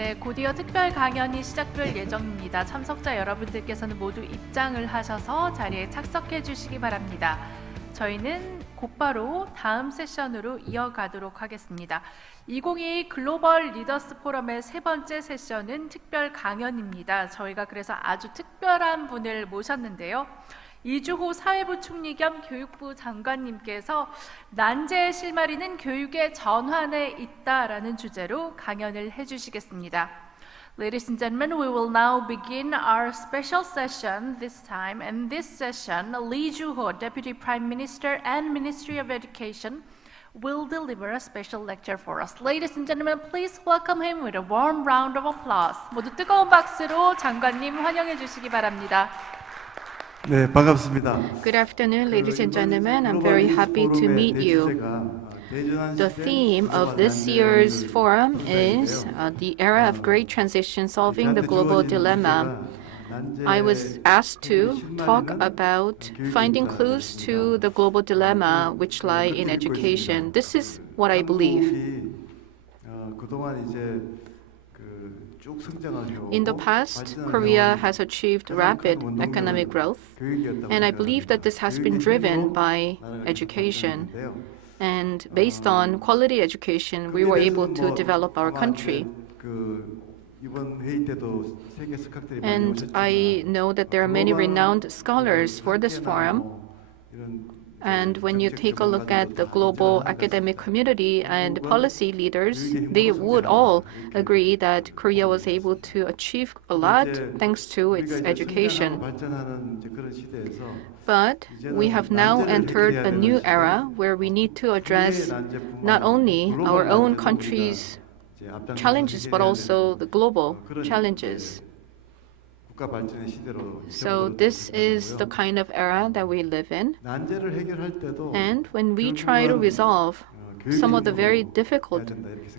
네, 곧이어 특별 강연이 시작될 예정입니다. 참석자 여러분들께서는 모두 입장을 하셔서 자리에 착석해 주시기 바랍니다. 저희는 곧바로 다음 세션으로 이어가도록 하겠습니다. 2022 글로벌 리더스 포럼의 세 번째 세션은 특별 강연입니다. 저희가 그래서 아주 특별한 분을 모셨는데요. 이주호 사회부총리 겸 교육부 장관님께서 난제의 실마리는 교육의 전환에 있다라는 주제로 강연을 해주시겠습니다. Ladies and gentlemen, we will now begin our special session this time. And this session, Lee Ju-ho, Deputy Prime Minister and Ministry of Education, will deliver a special lecture for us. Ladies and gentlemen, please welcome him with a warm round of applause. 모두 뜨거운 박수로 장관님 환영해 주시기 바랍니다. 네, 반갑습니다. Good afternoon, ladies and gentlemen. I'm very happy to meet you. The theme of this year's forum is the era of great transition, solving the global dilemma. I was asked to talk about finding clues to the global dilemma which lie in education. This is what I believe. In the past, Korea has achieved rapid economic growth, and I believe that this has been driven by education. And based on quality education, we were able to develop our country. And I know that there are many renowned scholars for this forum. And when you take a look at the global academic community and policy leaders, they would all agree that Korea was able to achieve a lot thanks to its education. But we have now entered a new era where we need to address not only our own country's challenges, but also the global challenges. So this is the kind of era that we live in. And when we try to resolve some of the very difficult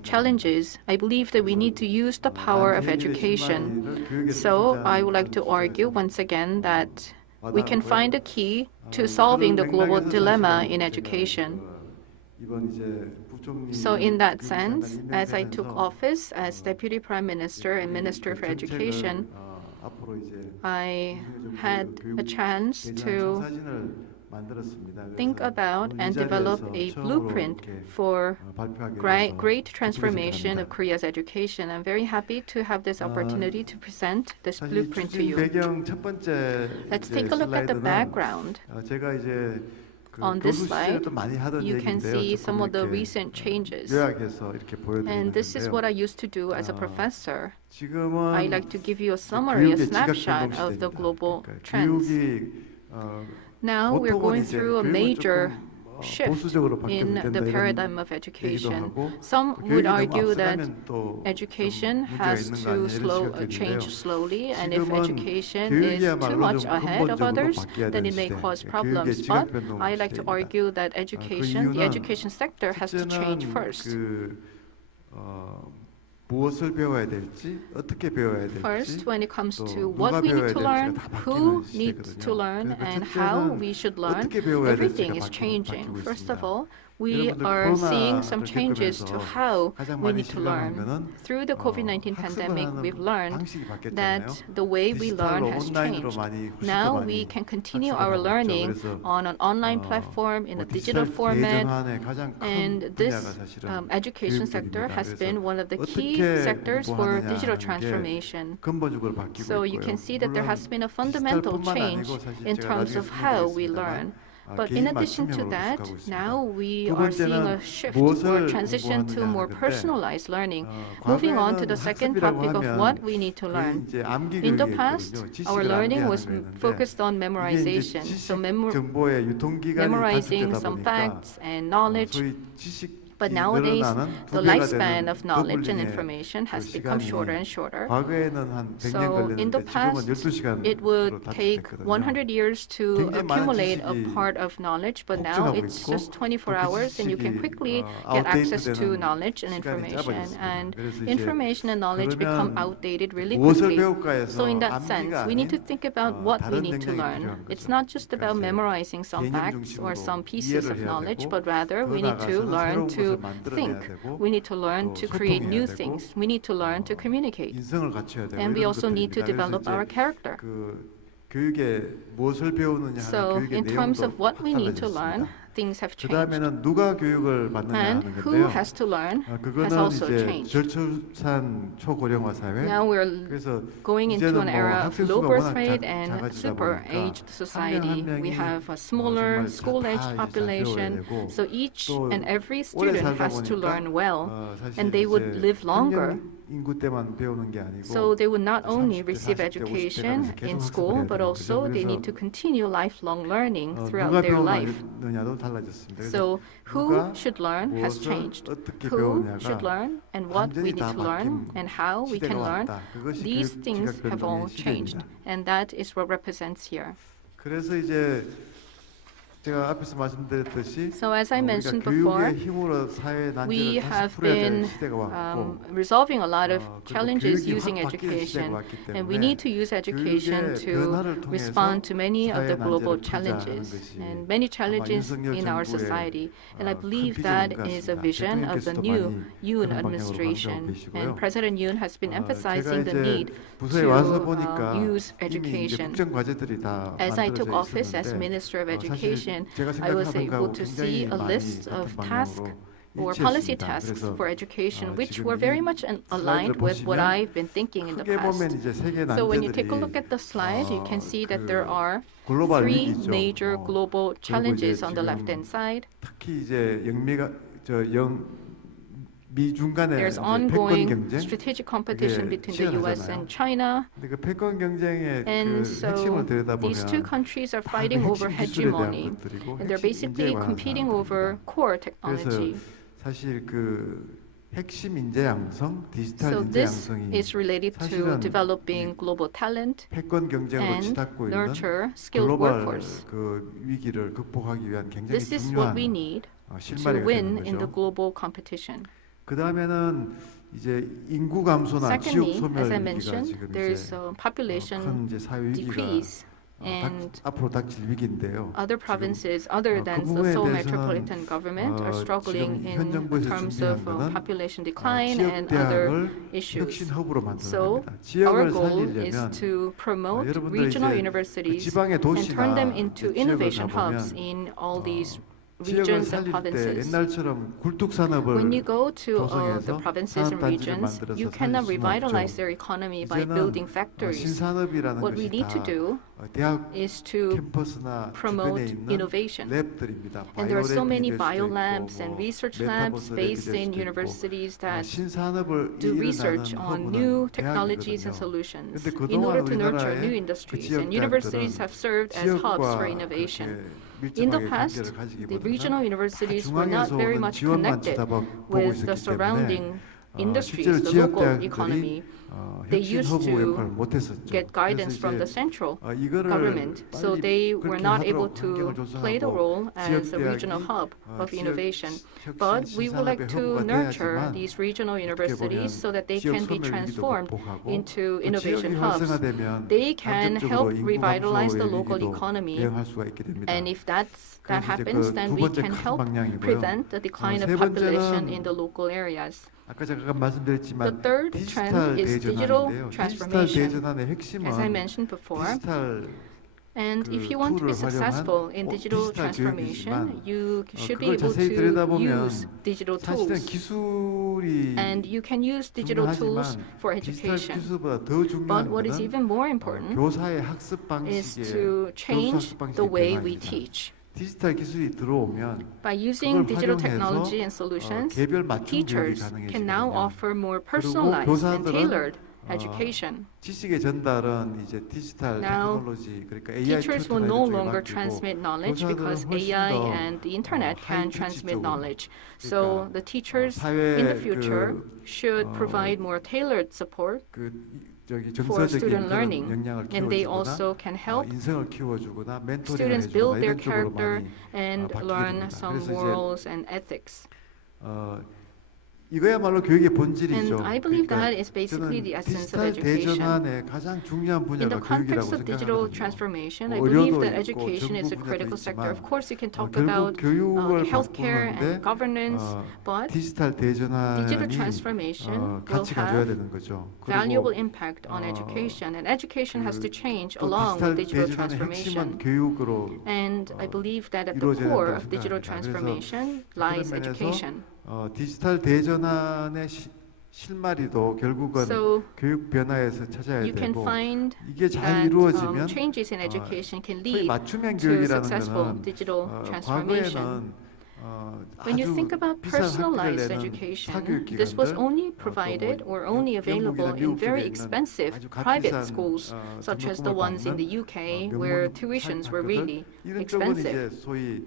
challenges, I believe that we need to use the power of education. So I would like to argue once again that we can find a key to solving the global dilemma in education. So in that sense, as I took office as Deputy Prime Minister and Minister for Education, I had a chance to think about and develop a blueprint for great transformation of Korea's education. I'm very happy to have this opportunity to present this blueprint to you. Let's take a look at the background. On this slide, you can see some of the recent changes. And this is what I used to do as a professor. I like to give you a summary, a snapshot of the global trends. Now we're going through a major shift in the paradigm of education. Some would argue that education has to change slowly, and if education is too much ahead of others, then it may cause problems. But I like to argue that the education sector has to change first. First, when it comes to what we need to learn, who needs to learn, and how we should learn, everything is changing. First of all, we are seeing some changes to how we need to learn. Through the COVID-19 pandemic, we've learned that the way we learn has changed. Now we can continue our learning on an online platform in a digital format, and this education sector has been one of the key sectors for digital transformation. So you can see that there has been a fundamental change in terms of how we learn. But in addition to that, now we are seeing a shift or transition to more personalized learning. Moving on to the second topic of what we need to learn. In the past, our learning was focused on memorization, so memorizing some facts and knowledge. But nowadays, the lifespan of knowledge and information has become shorter and shorter. So in the past, it would take 100 years to accumulate a part of knowledge, but now it's just 24 hours and you can quickly get access to knowledge and information. And information and knowledge become outdated really quickly. So in that sense, we need to think about what we need to learn. It's not just about memorizing some facts or some pieces of knowledge, but rather we need to learn to to think. We need to learn to create new things. We need to learn to communicate. 인성을 갖춰야 되고 And we 이런 also need to 것들입니다. develop 그래서 our 이제 character. 그 교육에 무엇을 배우느냐 하는 So 교육의 in terms 내용도 of what 확 we need to learn, 달라졌습니다. things have 그 changed. 다음에는 누가 교육을 받느냐 And 하는 who 건데요. has to learn has 그거는 also 이제 changed. 저출산 초고령화 사회. Now we're 그래서 going into 이제는 an 뭐 era of 학생 low 수가 birth 워낙 rate and 작아지다 super 보니까 aged 한 society. 명이 We have a smaller 정말 school-aged 다 이제 잘 population. 배워야 되고 So each 또 and every 오래 student 살다 has to 보니까 learn well, 사실 and they would 이제 live longer. 학령 인구 때만 배우는 게 아니고 So they would not only 30대, receive 40대, 50대 education 가면서 in 계속 school, 학습을 해야 but 되는 also 거죠. they need 그래서 to continue lifelong learning throughout 누가 their life. 배우느냐도 달라졌습니다. 그래서 So who 누가 should learn has 무엇을 changed. 어떻게 Who 배우냐가 should learn and what we 완전히 need 다 to learn 바뀐 and how we 시대가 can learn. 왔다. 그것이 These 교육 things 지각 have all 변동의 changed, 시대입니다. and that is what represents here. 그래서 이제 제가 앞에서 말씀드렸듯이 So as I 우리가 mentioned before, 교육의 힘으로 사회 we 난제를 다시 have 풀어야 될 been 시대가 왔고 resolving a lot of 그리고 challenges 교육이 using 확 바뀌는 시대가 education, 왔기 and we 때문에 need to use education 교육의 to 변화를 통해서 respond to many of the 사회 global 난제를 풀자는 challenges 것이 and many challenges 윤석열 in our 정부의 society. And I 큰 believe 비전인 that 것 is a 같습니다. vision of the 대통령께서도 new 많이 Yoon 그런 방향으로 administration. 가고 계시고요. And President Yoon has been emphasizing the 제가 need 이제 부서에 와서 to 보니까 use 이미 이제 education. 국정 과제들이 다 As I took 만들어져 office as 있었는데 Minister of 사실 Education, 제가 I was 생각하는 able 거하고 to see 굉장히 a 많이 list 같은 of tasks 방향으로 or policy 일치했습니다. tasks 그래서 for education, which 지금 were very much aligned with what 보시면 I've been thinking in the 크게 past. 보면 이제 세계 So when you take a 난제들이 look at the slide, you can see that there are 글로벌 three 위기죠. major global 그리고 challenges 이제 on the 지금 left-hand side. 특히 이제 미중 간의 There's 패권 ongoing 경쟁. strategic competition 그게 between the US 치열하잖아요. and China. 근데 그 패권 경쟁의 And 그 so 핵심을 these two 들여다보면 countries are 다 fighting 그 over 핵심 기술에 대한 hegemony. 것들이고 And they're 핵심 basically 인재에 관한 competing 사항들입니다. over core 그래서 technology. 사실 그 핵심 인재 양성, 디지털 So 인재 this 양성이 is related to 사실은 developing global talent 패권 경쟁으로 and 치닫고 있는 nurture skilled 글로벌 workforce. 그 위기를 극복하기 위한 굉장히 This is what 중요한 we need to 실마리가 win 되는 in the 거죠. global competition. 그 다음에는 이제 인구 감소나 지역 Secondly, 소멸 as I 위기가 mentioned, 지금 there's 이제 population 큰 이제 사회 위기가 decrease and 앞으로 닥칠 위기인데요. other provinces other than 그 the 부분에 Seoul 대해서는 metropolitan government are struggling 지금 현 in 정부에서 terms 준비한 of 거는 population decline 지역 and other 대학을 issues. 혁신 허브로 만드는 So 겁니다. our 지역을 goal is 살리려면 to promote 여러분들 regional 이제 그 universities 지방의 and turn them 도시나 into 지역을 innovation 가보면 hubs in all these 지역을 regions and 살릴 때 provinces. 옛날처럼 굴뚝 산업을 When you go to the 조성해서 provinces and 산업단지를 regions, 만들어서 you 살릴 cannot 수는 revitalize 없죠. their economy by 이제는 building factories. 신산업이라는 What we 것이 need to 다 do 대학 is to 캠퍼스나 promote 주변에 있는 innovation. 랩들입니다. And there are so many 바이오랩이 될 수도 biolabs 있고, and 뭐 research labs 메타버스 랩이 based 될 in 수도 있고, universities that 신산업을 do 일으키는 research on new 허브는 technologies 대학이거든요. and solutions 근데 in order 그동안 to nurture 우리나라의 new 그 industries. 지역 And universities 대학들은 have served as hubs for 지역과 innovation. 그렇게 In the 밀접하게 past, 관계를 the 가지기보다는 regional 다 universities were not 중앙에서 very 오는 much 지원만 connected 쳐다보고 with the 있었기 때문에 surrounding industries, 실제로 the 지역 local 대학들이 economy. They 혁신 used 허브 to 역할을 못했었죠. get guidance 그래서 from the 이제 central 이거를 government, so 빨리 they were 그렇게 not 하도록 able 환경을 to play the 조성하고 role as a 지역 regional 대학이 hub of 지역 innovation. 혁신 But we would like 신산업의 to 허브가 nurture 돼야지만 these regional 어떻게 보면 universities so that they 지역 can be 소멸 위기도 transformed 극복하고 into 또 innovation 지역이 hubs. 활성화되면 They can 간접적으로 help 인구 revitalize the 감소의 local 위기도 economy. 대응할 수가 있게 됩니다. And if that 그래서 이제 happens, 그 then 두 we 번째 can 큰 help 방향이고요. prevent the decline of 세 population 번째는 in the local areas. 아까 잠깐 말씀드렸지만 The third 디지털 trend is digital 대전환인데요. 디지털 transformation. 대전환의 핵심은 As I mentioned before, 디지털 and 그 if you want to be 툴을 successful in 활용한 digital 디지털 transformation, 교육이지만 you should be 그걸 able 자세히 to 들여다보면 use digital 사실은 tools. 기술이 And you can use digital tools 중요하지만 for 디지털 education. 기술보다 더 But 중요한 what is 것은 even more important 교사의 학습 is 방식의 to change the way we 변화입니다. teach. 디지털 기술이 들어오면 By using 그걸 digital 활용해서 technology and solutions, 개별 맞춤 교육이 teachers can now 가능해지거든요. offer more 그리고 personalized and 교사들은 tailored education. 지식의 전달은 이제 디지털 Now, 테크놀로지 그러니까 AI Teachers will 튜터나 no 이런 쪽에 longer 맡기고 transmit knowledge 교사들은 because 훨씬 AI 더 and the internet can 하이터치 transmit 쪽으로. knowledge. So 그러니까 the teachers 사회 in the future 그, should provide more tailored support 그 저기 for 정서적인 student 그런 learning, 역량을 and they 키워주거나 also can help 인성을 키워주거나 멘토링을 students 해주거나 build their 이런 쪽으로 character 많이 and 바뀌게 learn 됩니다. some 그래서 이제 morals and ethics. 이거야말로 교육의 본질이죠. And I believe that is basically the essence of 디지털 education. 대전환의 가장 중요한 In the 분야가 context 교육이라고 of digital 생각하거든요. transformation, I believe that 의료도 있고 education is a 정부 critical 분야도 sector. Of 있지만 course, you can talk 결국 about 교육을 healthcare and 바꾸는데 governance, but 디지털 digital 대전환이 transformation will 같이 가져야 have 되는 거죠. valuable 그리고 impact on education, and education has to change 또 along with 디지털 digital 대전환의 transformation. 핵심은 교육으로 And I believe that at the 이루어져야 core 된다고 of digital 생각합니다. transformation 그래서 lies 그런 면에서 education. 디지털 대전환의 실마리도 결국은 So 교육 변화에서 찾아야 you can 되고 find 이게 잘 that 이루어지면 changes in education can 소위 lead 맞춤형 to 교육이라는 successful 거는 digital transformation. 과거에는 When you 아주 think about 비싼 학비를 personalized 내는 education, 사교육 this was 기관들 only provided or only available in very expensive private schools, such as the ones in the UK, where tuitions were really 이런 쪽은 expensive. 이제 소위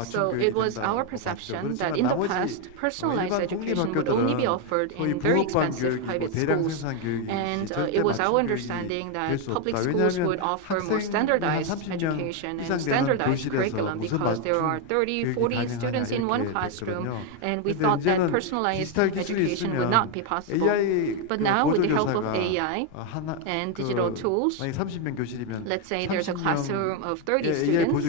So it was our perception that in the past, personalized education would only be offered in very expensive private schools. And it was our understanding that public schools would offer more standardized education and standardized curriculum because there are 30, 40 students in one classroom, and we thought that personalized education would not be possible. But now, with the help of AI and digital tools, let's say there's a classroom of 30 students,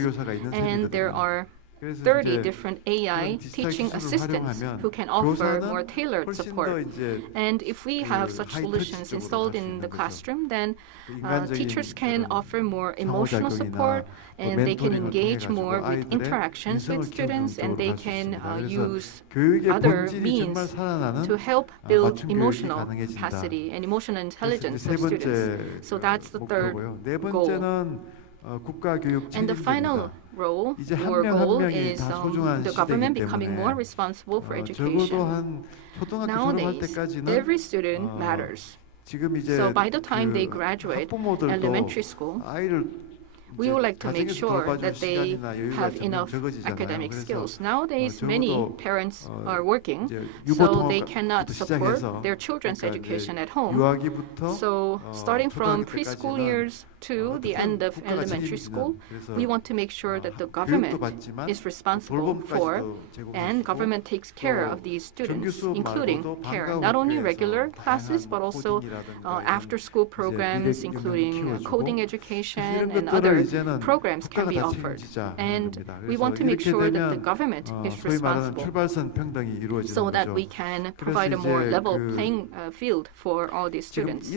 and there are 30 different AI teaching assistants who can offer more tailored support. And if we have such solutions installed in the classroom, then teachers can offer more emotional support, and they can engage more with interactions with students, and they can use other means to help build emotional capacity and emotional intelligence of students. So that's the third goal. And the final role or goal is the government becoming more responsible for education. Nowadays, every student matters. So by the time they graduate elementary school, we would like to make sure that they have enough academic skills. Nowadays, many parents are working, so they cannot support their children's education at home. So starting from preschool years to the end of elementary school, we want to make sure that the government is responsible for, and government takes care of these students, including care, not only regular classes, but also after-school programs, including coding education and other programs can be offered. And we want to make sure that the government is responsible so that we can provide a more level playing field for all these students.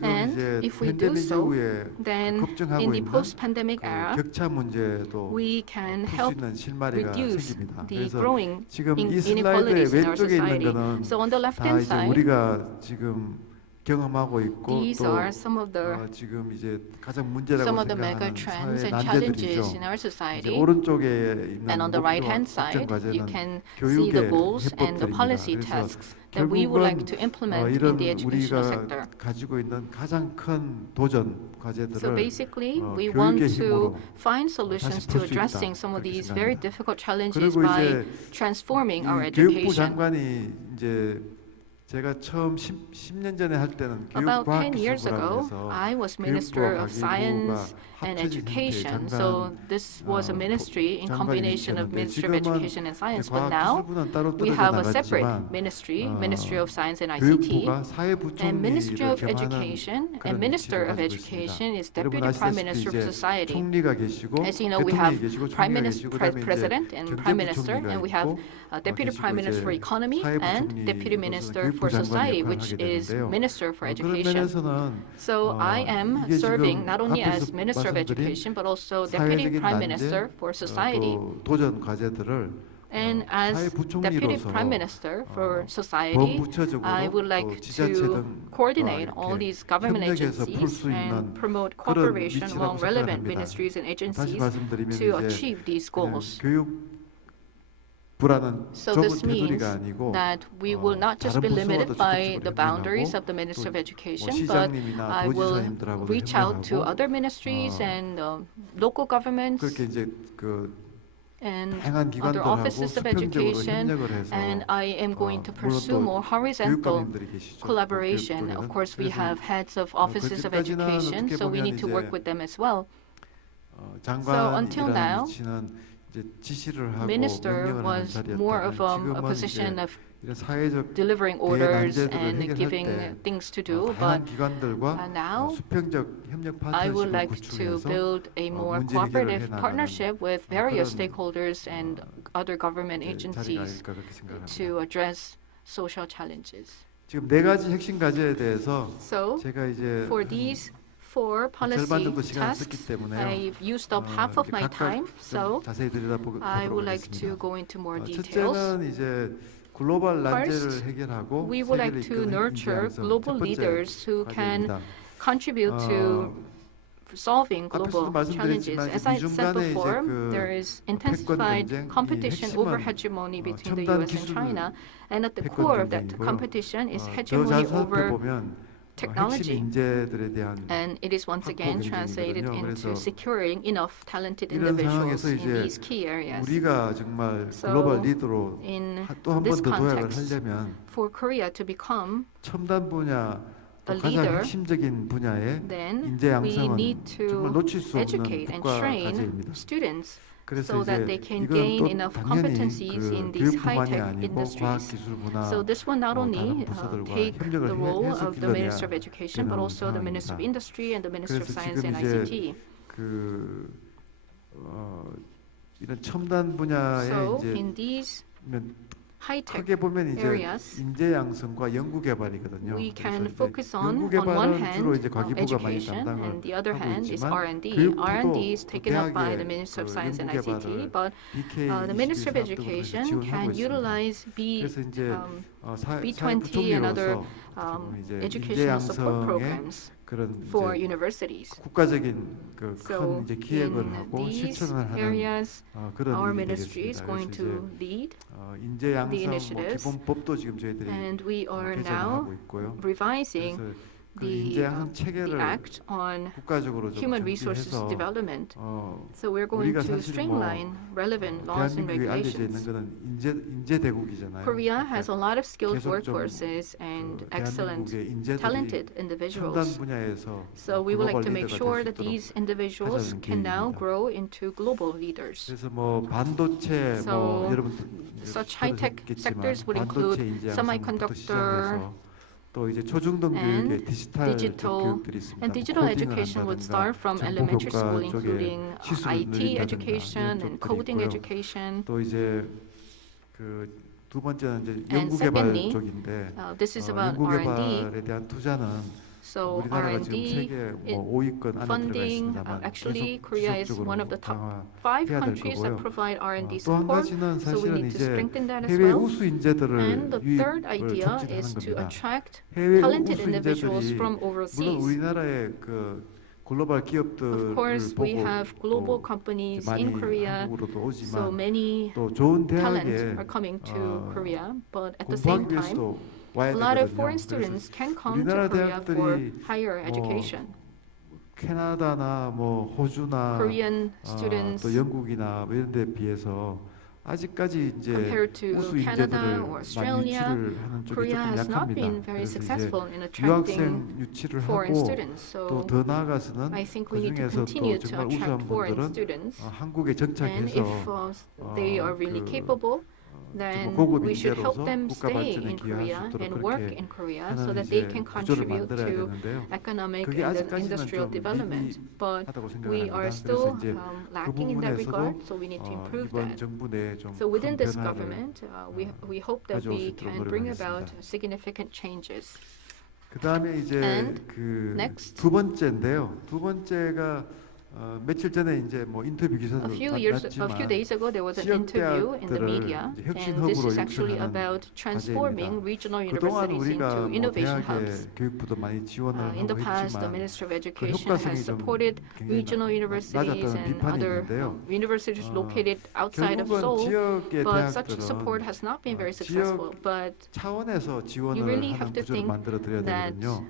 And if we do so, then in the post-pandemic era, we can help reduce the growing inequalities in our society. So on the left-hand side, these are some of the mega trends and challenges in our society. And on the right-hand side, you can see the goals and the policy tasks that we would like to implement in the educational sector. So basically, we want to find solutions to addressing some of these very difficult challenges by transforming our education. About 10 years ago, I was Minister of Science and Education. So this was a ministry in combination of Ministry of Education and Science. But now we have a separate ministry, Ministry of Science and ICT, and Ministry of Education and Minister of Education is Deputy Prime Minister for Society. As you know, we have Prime Minister, President and Prime Minister, and we have Deputy Prime Minister for Economy and Deputy Minister for Society, which is Minister for Education. So I am serving not only as Minister of Education, but also Deputy Prime Minister for Society. And as Deputy Prime Minister for Society, I would like to coordinate all these government agencies and promote cooperation among relevant ministries and agencies to achieve these goals. So this means that we will not just be limited by the boundaries of the Ministry of Education, but I will reach out to other ministries and local governments and other offices of education, and I am going to pursue more horizontal collaboration. Of course, we have heads of offices of education, so we need to work with them as well. So until now, 이제 지시를 하고 minister 명령을 하는 was more 자리였다면 of a 지금은 position 이제 of 이런 사회적 delivering 대의 orders 난제들을 and 해결할 giving 때 things to do, 다양한 but 기관들과 now 수평적 협력 I would 파트너십을 like to 구축해서 build a more 문제 해결을 cooperative 해나가는 partnership with various 그런 stakeholders and other government 자리가 agencies 아닐까 그렇게 생각합니다. to address social challenges. 지금 네 가지 핵심 과제에 대해서 So, 제가 이제 for these four 절반 policy 정도 시간을 썼기 tasks, 때문에요. I've used up half of 이제 my 각각 time, 좀 so 자세히 들여다보도록 I would like to 하겠습니다. go into more details. 첫째는 이제 글로벌 난제를 First, 해결하고 We would 세계를 like to 이끄는 nurture 인재 양성 global 첫 번째 leaders who can 과제입니다. contribute to solving 앞에서도 global challenges. 말씀드렸지만 As I 미중 said 간의 이제 before, 그 there is 패권 intensified 경쟁, 이 competition 핵심은 over hegemony between the 첨단 US and 기술 China, and at the 패권 core of that 경쟁이고요. competition is 더 hegemony 자세히 over 살펴보면 핵심 technology. 인재들에 대한 And it is once again 확보 translated 경쟁이거든요. into 그래서 securing enough talented 이런 individuals 상황에서 in 이제 these key areas. 우리가 정말 So, 글로벌 리더로 in 또 한 번 this 더 도약을 context, 하려면 for Korea to become 첨단 분야 또 a 가장 leader, 핵심적인 분야의 then 인재 we 양성은 need 정말 to 놓칠 수 없는 educate and 국가 train 과제입니다. students 그래서 so that 이제 they can 이건 gain 또 enough 당연히 competencies 그 in these 교육뿐만이 high-tech 아니고 industries. 과학기술문화 So this will not 다른 only 부서들과 take 협력을 the role 해서 of the 길러내야 Minister of Education, but 되는 also the Minister of 상황입니다. Industry and the Minister of 그래서 Science 지금 and 이제 ICT. 그 이런 첨단 분야에 So 이제 in these high-tech 크게 보면 이제 areas, 인재 양성과 연구 개발이거든요. we can 그래서 focus 이제 on 연구 one 개발은 hand, 주로 이제 과기부가 많이 education, 담당을 and the other 하고 hand is 있지만 R&D. 교육부도 R&D is taken up by the 대학의 Minister of 그 Science and 연구 ICT, 개발을 but BK the Minister of 21 Education 지원하고 can 있습니다. utilize 그래서 이제 B20 and other 사회부총리로서 이제 인재 educational support 양성의 programs 그런 for 이제 universities. 국가적인 그 So 큰 이제 기획을 in 하고 these 실천을 하는 areas, 그런 our 일이 ministry is 되겠습니다. going 그래서 to 이제 lead, 인재 the 양성 뭐 initiatives, 기본법도 지금 저희들이 and we are 개정을 now 하고 있고요. revising 그래서 그 the 인재 양성 체계를 Act on 국가적으로 좀 Human Resources 정비해서 Development. So we're going 우리가 to 사실 streamline relevant laws and 대한민국이 알려져 있는 regulations. 거는 인재 대국이잖아요. Korea has a lot of skilled 계속 좀 workforces and 그 excellent, 대한민국의 인재들이 talented 첨단 individuals. 분야에서 So we would like 글로벌 to make 리더가 sure 될 수 that 있도록 these individuals 하자는 can now 계획입니다. grow into global leaders. 그래서 뭐 반도체 So 여러분 such high-tech 들으셨겠지만 sectors would 반도체 include 인재 양성부터 semiconductor, 시작해서 또 이제 초중등 and 교육의 디지털 digital, 교육들이 있습니다. and digital 코딩을 education would 한다든가 start from 정보 elementary 교과 school, 쪽에 including 시술을 IT 늘린다든가 education 이런 and 쪽들이 coding 있고요. education. 또 이제 그 두 번째는 이제 And 연구개발 secondly, 쪽인데 this is about R&D. 연구개발에 대한 투자는 So 우리나라가 지금 R&D 세계 뭐 5위권 안에 들어가 funding, 있습니다만 actually 계속 Korea is 지속적으로 one of the top 강화해야 5 될 countries that 거고요. provide R&D 또 한 support. 가지는 So we 사실은 need to 이제 strengthen that as 해외 well. 우수 인재들을 And the third 유입을 idea is 촉진하는 to 겁니다. attract 해외 talented 우수 individuals 인재들이 from 물론 overseas. 우리나라의 그 글로벌 Of 기업들을 course, we 보고 have global 또 companies 많이 in Korea, 한국으로도 so 오지만 many 또 좋은 talent 대학에 are coming to Korea. But at the same 공부하기 time, 위해서도 와야 a lot of 되거든요. foreign 그래서 students can come to 우리나라 Korea for 대학들이 higher education. 캐나다나 뭐 호주나 Korean 또 students 영국이나 뭐 이런 데 비해서 아직까지 이제 compared to 우수 Canada 인재들을 or 많이 Australia, 유치를 하는 쪽이 Korea 조금 has not 약합니다. been very 그래서 이제 successful in attracting 유학생 유치를 foreign 하고 students. So 또 더 나아가서는 I think 그 we need to 중에서 continue 또 to 정말 attract 우수한 foreign 분들은 students. 한국에 And 정착해서 if they are really 그 capable, then 고급 we should help 인재로서 them 국가 stay 발전에 in 기여할 Korea 수 있도록 and work 그렇게 in Korea so 하는 that they 이제 can 구조를 contribute 만들어야 to 되는데요. economic 그게 and 아직까지는 industrial 좀 development. But 미비하다고 we 생각합니다. are 그래서 still 이제 그 lacking in that 부분에서도 regard, so we need to improve 이번 that. 정부 내에 좀 So within 큰 this 변화를 government, we hope that 가져올 수 we 있도록 can bring 노력하겠습니다. about significant changes. 그 다음에 이제 And 그 next. 두 번째인데요. 두 번째가 며칠 전에 이제 뭐 인터뷰 기사도 A few 났지만 days ago, there was an interview in the media, 이제 혁신 and this 허브로 is actually 육성하는 about transforming 과제입니다. regional 그동안 universities 우리가 into 뭐 innovation 대학의 hubs. 교육부도 많이 지원을 In the 하고 past, the 했지만 Minister of 그 Education 효과성이 has 좀 supported 굉장히 regional universities 낮았다는 and 비판이 other 있는데요. universities located outside of 결국은 Seoul, 지역의 but such support 대학들은 has not been very 지역 successful. But 차원에서 지원을 you really 하는 have to 구조를 think 만들어 드려야 that 되거든요.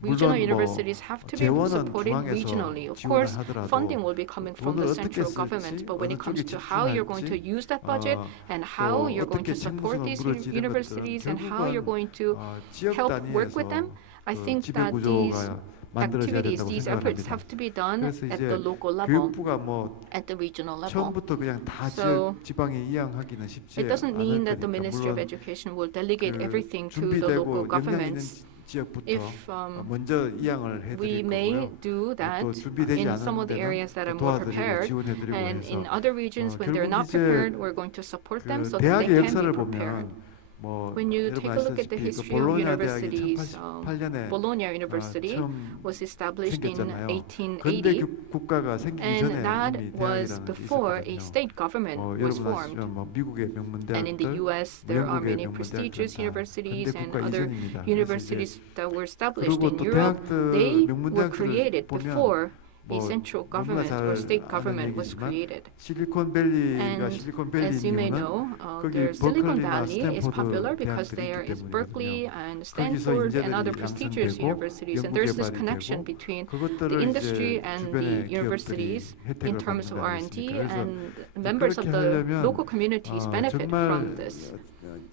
regional 물론 뭐 universities have to be 재원은 supported 중앙에서 regionally. Of 지원을 course, 하더라도 funding will be coming from the 돈을 어떻게 central 쓸지, government, but when 어느 it comes 쪽에 to how you're going to 집중할지, use that budget and how you're going 어떻게 to support 책무성을 these 물어지는 universities and how you're 것들은 going to 지역 help work 단위에서 with them, I think 지배 that these 구조가 만들어져야 activities, 된다고 these efforts 생각합니다. have to be done 그래서 at 이제 the local level, 교육부가 뭐 at the regional level. 처음부터 그냥 다 So 지방에 이양하기는 쉽지 it doesn't 않을 mean that the 거니까 Ministry of 물론 Education will delegate 그 everything to the local 준비되고 역량 있는 governments. 지역부터 If 먼저 이양을 we 해드릴 may 거고요. do that 또 준비되지 in 않은 some of the 데는 areas that are 또 more 도와드리고 prepared, 지원해드리고 and in 해서 other regions when they're 결국 not 이제 prepared, we're going to support them 그 so that they 대학의 can 역사를 be prepared. 보면 뭐 When you 여러분 take a look at the 아시다시피 그 history of 볼로냐 대학이 universities, 1888년에 Bologna University 처음 was established in 생겼잖아요. 근대 1880, 국가가 생기기 and 전에 that 이미 was 대학이라는 게 before a 있었거든요. state government was 여러분 formed. 아시지만 뭐 미국의 And in the 명문대학들, U.S., there are 영국의 many prestigious 명문대학들 다 universities 근대 and 국가 other 이전입니다. 그래서 이제 universities that were established 그리고 in 또 Europe. 대학들 They were 명문대학들을 created 보면 before a 뭐 central 너무나 government 잘 or state 아는 government was 얘기지만 created. 실리콘밸리가 And 실리콘밸리인 as you may 이유는 know, 거기 the Silicon 버클리나 Valley is 스탠포드 popular because 대학들이 there 있기 is 때문이거든요. Berkeley and 거기서 Stanford and other 인재들이 prestigious 양성되고 universities, and 연구 there's this 개발이 connection 되고 between the 그것들을 industry 이제 and the 주변의 기업들이 universities in 혜택을 terms of 받는다고 R&D, 했으니까 그래서 and members of 그렇게 the 하려면 local communities benefit 정말 from this.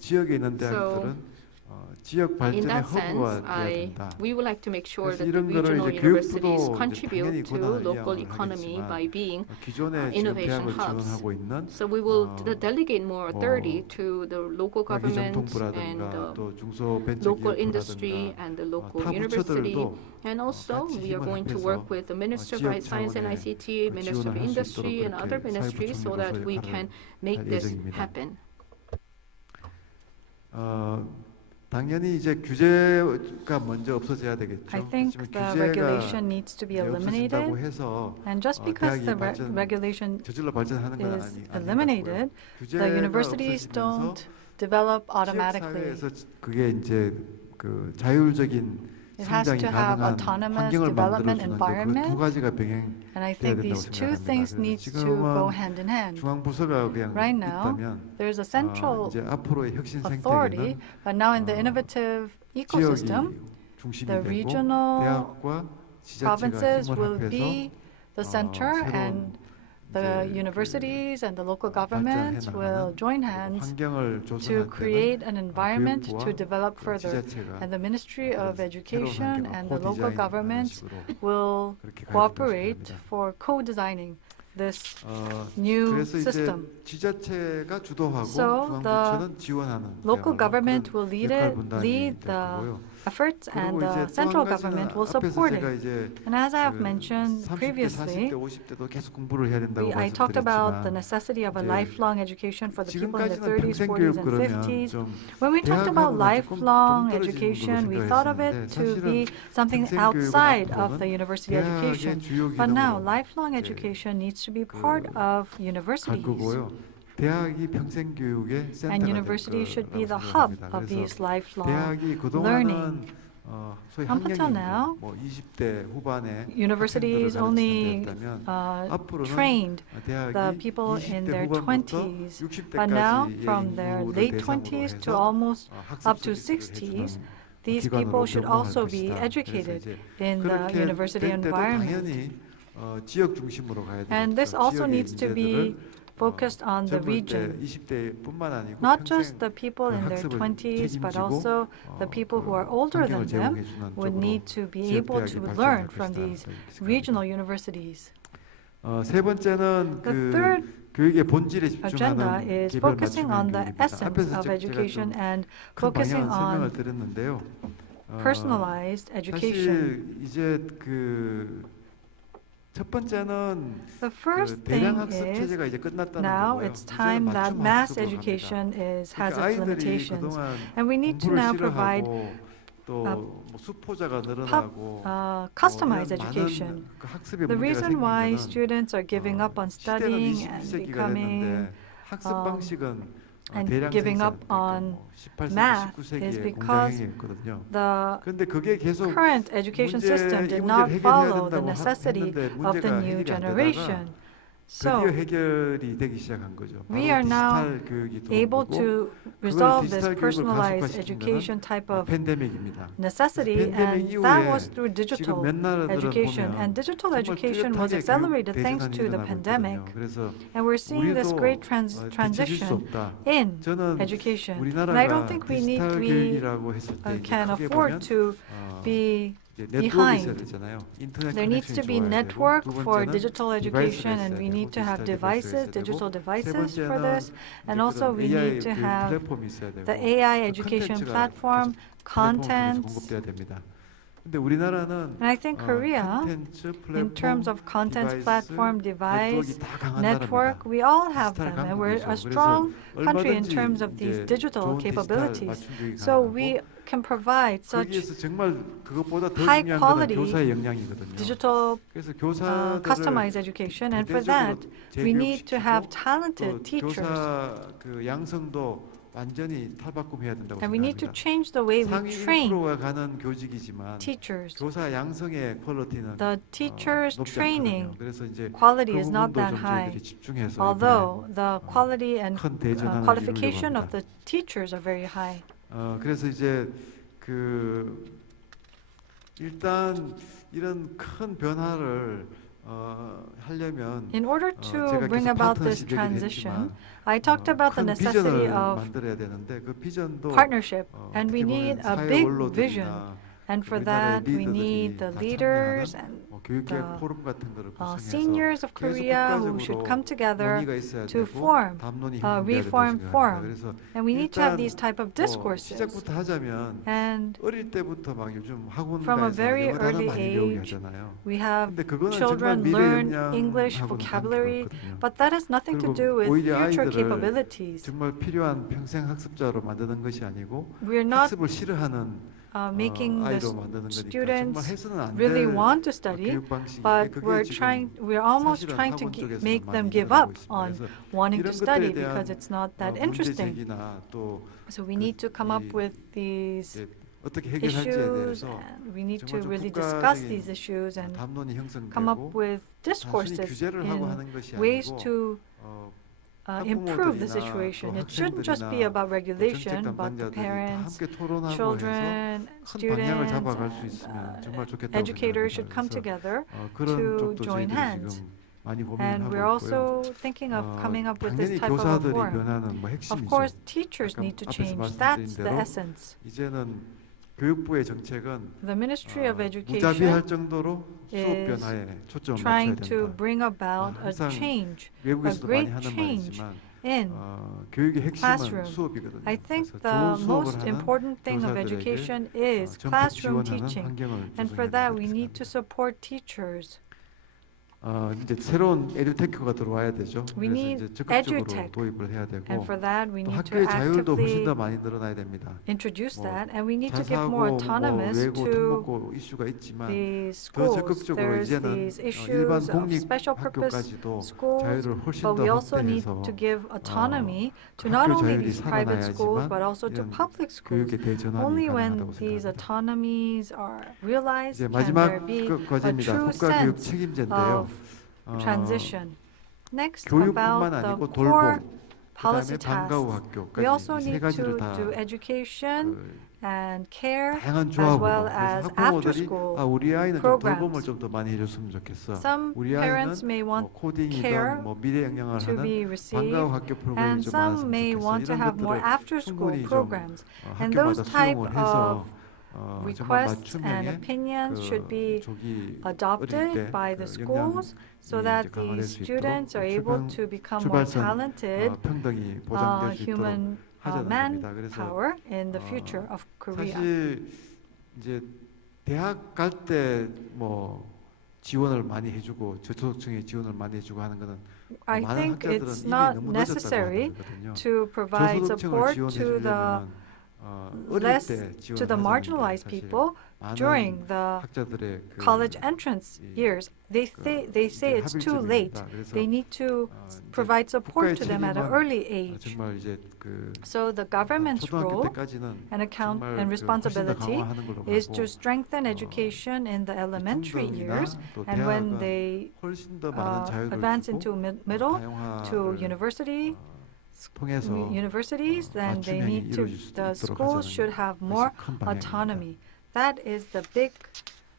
지역에 있는 대학들은 지역 In 발전의 that 허브가 sense, 돼야 된다. we would like to make sure 그래서 that the 이런 거를 regional 이제 universities 교육부도 이제 contribute 당연히 to 권한을 local 이양을 economy 하겠지만 by being 기존에 지금 innovation 대학을 hubs. 지원하고 있는 So we will 어, delegate more authority 뭐 to the local government and 기정통부라든가 the 또 중소벤처기업부라든가 local industry and the local 타 university. 부처들도 And also, 같이 we are 힘을 going to 합해서 work with the Minister 지역 of Science and 차원의 ICT, Minister of 지원을 할 수 Industry, 있도록 and other 그렇게 ministries so that 사회부총리로서 we 역할을 can make 할 this 예정입니다. happen. 당연히 이제 규제가 먼저 없어져야 되겠죠. I think 지금 the 규제가 regulation needs to be eliminated, 없어진다고 해서 and just because 대학이 the regulation 저절로 발전하는 건 is 아니고요. eliminated, the universities don't develop automatically. 지역사회에서 그게 이제 그 자율적인 It has 성장이 to have 가능한 autonomous 환경을 development 만들어주는 그 두 environment, 가지가 병행돼야 and I 된다고 think these two 생각합니다. things 그래서 need to go 지금은 hand in hand. 중앙부서가 그냥 Right now, 있다면 there's a central 이제 앞으로의 혁신 authority, 생태계는 but now in the innovative ecosystem, 지역이 중심이 the 되고 regional 대학과 지자체가 provinces 힘을 will 합해서 be the center, and the universities and the local governments will join hands 환경을 to 조성할 create 때는 an environment to 교육부와 develop 그 further. 지자체가 And the Ministry of 새로운 Education 환경을 and the local co-디자인하는 governments 식으로 will 그렇게 가야 된다고 cooperate 생각합니다. for co-designing this 어, new 그래서 이제 system. 지자체가 주도하고 So 중앙부처는 지원하는 Local 그야말로 government 그런 will lead 역할 it, 분담이 lead 될 the 거고요. efforts, and 그리고 the 이제 또 central 한 가지는 government will 앞에서 support 제가 it. 이제 And as I have 그 mentioned 30대, previously, 40대, 50대도 계속 공부를 해야 된다고 I talked about the 말씀드렸지만 necessity of a 이제 lifelong education for the people in their 지금까지는 30s, 평생 40s, 교육 and 그러면 50s. 좀 When we talked 대학하고는 조금 about lifelong 동떨어지는 education, 걸로 we thought of it 생각했었는데 to 사실은 be something 평생 교육은 outside of 앞으로는 the university 대학의 education. 주요 But now, 기능으로 lifelong 이제 education needs to be part of 갈 universities. 거고요. 대학이 평생 교육의 센터가 And 될 universities should be the 거라고 hub 생각합니다. of 그래서 these lifelong 대학이 learning. 그동안은 소위 Up until now, 학령인구, 뭐 20대 후반에 universities 학생들을 only 가르치는 데였다면 앞으로는 trained 대학이 the people in 20대 their 후반부터 20s, 60대까지의 but now from their 인구를 late 대상으로 20s to 해서 almost up 학습 to 서비스를 60s, 해주는 these 기관으로 people should 변모할 also be 것이다. educated 그래서 이제 in the 그렇게 university 될 때도 environment. 당연히 지역 중심으로 가야 되겠죠. And this also 지역의 needs to be 인재들을 focused on the 젊을 때 region. 20대뿐만 아니고 Not 평생 just the people in their 학습을 20s, but 책임지고 also the people who are older than 환경을 them 제공해주는 would 쪽으로 need to be 지역 able 대학이 to 발전할 learn 것이다. from these 이렇게 regional 생각합니다. universities. 세 번째는 The 그 third 교육의 본질에 agenda 집중하는 is 개별 focusing 맞춤형 on the 교육입니다. essence 앞에서 of 제가 education 좀 and 큰 focusing 방향 설명을 on 드렸는데요. personalized education. 사실 이제 그 첫 번째는 The 그 first 대량 thing 학습 is 체제가 이제 끝났다는 now 거고요. it's time 이제는 that 맞춤 mass 학습으로 education 갑니다. has its 그러니까 아이들이 limitations. 그동안 And we need to 공부를 now provide 싫어하고 또 뭐 수포자가 pub- 늘어나고 customized 이런 education. 많은 그 학습의 The 문제가 reason 생긴 why 거는 students are giving up on 시대는 studying and 21세기가 becoming 됐는데 학습 방식은 and 대량 giving 생산, up 그러니까 on 뭐 18세기, math 19세기의 is because 공장행위였거든요. the 그런데 그게 계속 current education 문제, system 이 did 문제를 not 해결해야 follow the 된다고 necessity 했는데 of the 문제가 new 해결이 안 되다가 generation. 드디어 So 해결이 되기 시작한 거죠. we 바로 are now 디지털 교육이 able 들어오고 to resolve this 디지털 교육을 personalized 가속화시킨 education 거는 type of 팬데믹입니다. necessity, 팬데믹 and 이후에 that was through 지금 digital 몇 나라들은 education. 보면 And digital 정말 education was 뚜렷하게 accelerated 교육 thanks 대전환이 to the 일어나고 pandemic. 있거든요. 그래서 And we're seeing this 우리도 great 뒤처질 수 transition 없다. in 저는 education. And 우리나라가 I don't think we 디지털 교육이라고 했을 때 can 크게 보면 afford to be behind. There needs to be network for digital education, and we need to have devices, digital devices for this, and also we need to have the AI education platform, contents. And I think Korea, in terms of contents, platform, device, network, we all have them, and we're a strong country in terms of these digital capabilities. So we can provide such high quality digital customized education, and for that we need to have talented teachers. And we need to change the way we train teachers. The teachers' training quality is not that high, although the quality and qualification of the teachers are very high. 그래서 이제 일단 이런 큰 변화를 하려면 In order to bring about this transition, I talked about the necessity of partnership, and we need a big vision. And for that, we need the leaders and the seniors of Korea who should come together to form a reform forum. And we need to have these type of discourses. And from a very early age, we have children learn English vocabulary, but that has nothing to do with future capabilities. We are not making the students really want to study, but we're almost trying to make them give up on wanting to study because it's not that interesting. So we need to come up with these issues, and we need to really discuss these issues and come up with discourses in ways to improve the situation. It shouldn't just be about regulation, but the parents, children, students, and educators should come together to join hands. And we're also thinking of coming up with this type of reform. Of course, teachers need to change. That's the essence. The Ministry of Education is trying to bring about a change, a great change in classroom. I think the most important thing of education is classroom teaching, and for that we need to support teachers. 이제 새로운 에듀테크가 들어와야 되죠. We need 그래서 이제 적극적으로 edutech, 도입을 해야 되고 and for that we 또 need to 학교의 자율도 훨씬 actively 더 많이 늘어나야 됩니다. introduce that, and we need to give more 자사고, autonomous 외고, to 특목고 이슈가 있지만 the 더 schools. 적극적으로 There's 이제는 these 일반 issues of special purpose 공립학교까지도 schools, 자유를 훨씬 but 더 we also need 확대해서 to give autonomy to not 학교 only 자율이 these private schools 살아나야지만 but also to 이런 public schools. 교육의 대전환이 Only when 가능하다고 these 생각합니다. autonomies are realized 이제 can 마지막 there be a 과제입니다. true 국가교육 sense 책임제인데요. of transition. Next, 교육뿐만 about the 아니고 core 돌봄, policy 그다음에 방과 후 tasks. 학교까지 We also 이 세 need 가지를 to 다 do education and care 다양한 as 조합으로 well 그래서 as 학부모들이 after-school 우리 아이는 좀 programs. 돌봄을 좀 더 많이 해줬으면 좋겠어. Some 우리 parents 아이는 may want 코딩이든 care 뭐 미래 영향을 to be 하는 received, 방과 후 학교 프로그램이 and 좀 some 많았으면 may 좋겠어. want to 이런 have more 것들을 after-school 충분히 좀 programs. And those 학교마다 type 수용을 해서 of 정말 requests and 맞춤형의 opinions should be 조기 어릴 adopted 때 by the 영향 schools so that the students are able to become more talented 평등이 보장될 수 있도록 human 하자는 겁니다. 그래서 manpower in the future of Korea. 사실 이제 대학 갈 때 뭐 지원을 많이 해주고 저소득층에 지원을 많이 해주고 하는 거는 I 많은 think 학자들은 it's 이미 not 너무 늦었다고 necessary 하거든요. to provide 저소득층을 support to the 지원해주려면 어릴 less 때 to the 지원을 marginalized 하자는 게 people 많은 during the 학자들의 그 college entrance years. They say it's too late. They need to provide support to them at an early age. 정말 이제 그 So the government's 초등학교 role 때까지는 and account 정말 and 그 훨씬 더 responsibility 강화하는 걸로 is 보고 to strengthen education in the elementary years, and when they 훨씬 더 많은 자유를 advance 주고 into middle to 다양화를 통해서 universities, then they 맞춤형이 need to, 이루어질 수 the 있도록 schools 하자는 should have 것이 more 큰 방향입니다. autonomy. That is the big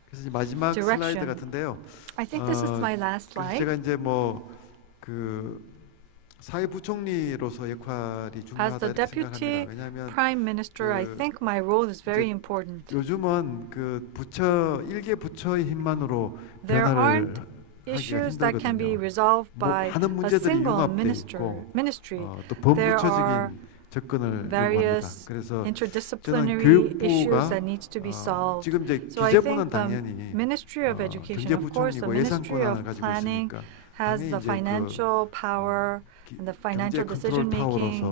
그래서 이제 마지막 direction. 슬라이드 같은데요. I think this is my last 그래서 slide. 제가 이제 뭐 그 사회부총리로서 역할이 As 중요하다 the 이렇게 Deputy 생각합니다. 왜냐하면 Prime Minister, I think my role is very important. 요즘은 그 부처 일개 부처의 힘만으로 There 변화를 aren't 하기가 issues that can be 힘들거든요. resolved by 많은 a 문제들이 single 융합돼 있고 ministry. 또 There are 범부처적인 접근을 요구합니다. various 그래서 저는 interdisciplinary issues 교육부가 that needs to be solved. 지금 이제 So I 기재부는 think the 당연히 Ministry of Education, of course, the 경제부총리고 Ministry 예산권한을 of 가지고 Planning 있으니까 has 당연히 the 이제 financial power and the financial decision making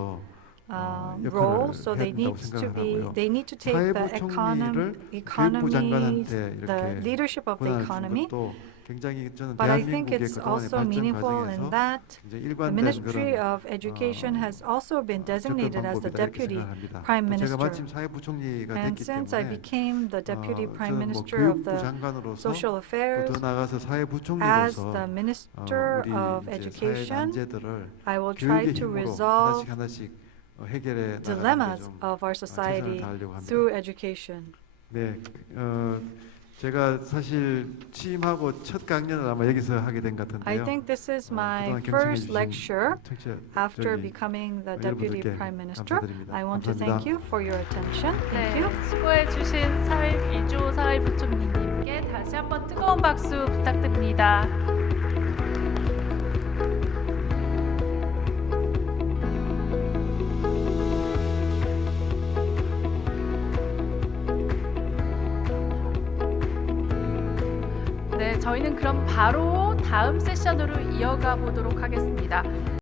role. So they need to take the 교육부 장관한테 the 이렇게 leadership of the 권한을 준 economy. 것도 굉장히 저는 But I think 대한민국의 it's 그동안의 also 발전 meaningful in 과정에서 that 이제 the 일관된 Ministry 그런 of Education has also been designated as the 접근 방법이다 이렇게 Deputy 생각합니다. Prime 또 제가 Minister. 마침 사회부총리가 And 됐기 since I 때문에 became the Deputy Prime 저는 뭐 Minister of 교육부 the 장관으로서 Social 또 Affairs, 더 나아가서 as 사회부총리로서 the Minister 우리 of 이제 사회 Education, 난제들을 I will try 교육의 to 힘으로 resolve 하나씩 해결해 나가는 데 dilemmas 좀 of our 최선을 society 다하려고 합니다. through education. 네, 제가 사실 취임하고 첫 강연을 아마 여기서 하게 된 것 같은데요. I think this is my 그동안 first 경청해 주신 lecture after 저기 becoming the Deputy 여러분들께 Prime Minister. 감사드립니다. I want to thank 감사합니다. you for your attention. Thank 네, you. 수고해주신 이주호 사회부총리님께 다시 한번 뜨거운 박수 부탁드립니다. 네, 저희는 그럼 바로 다음 세션으로 이어가 보도록 하겠습니다.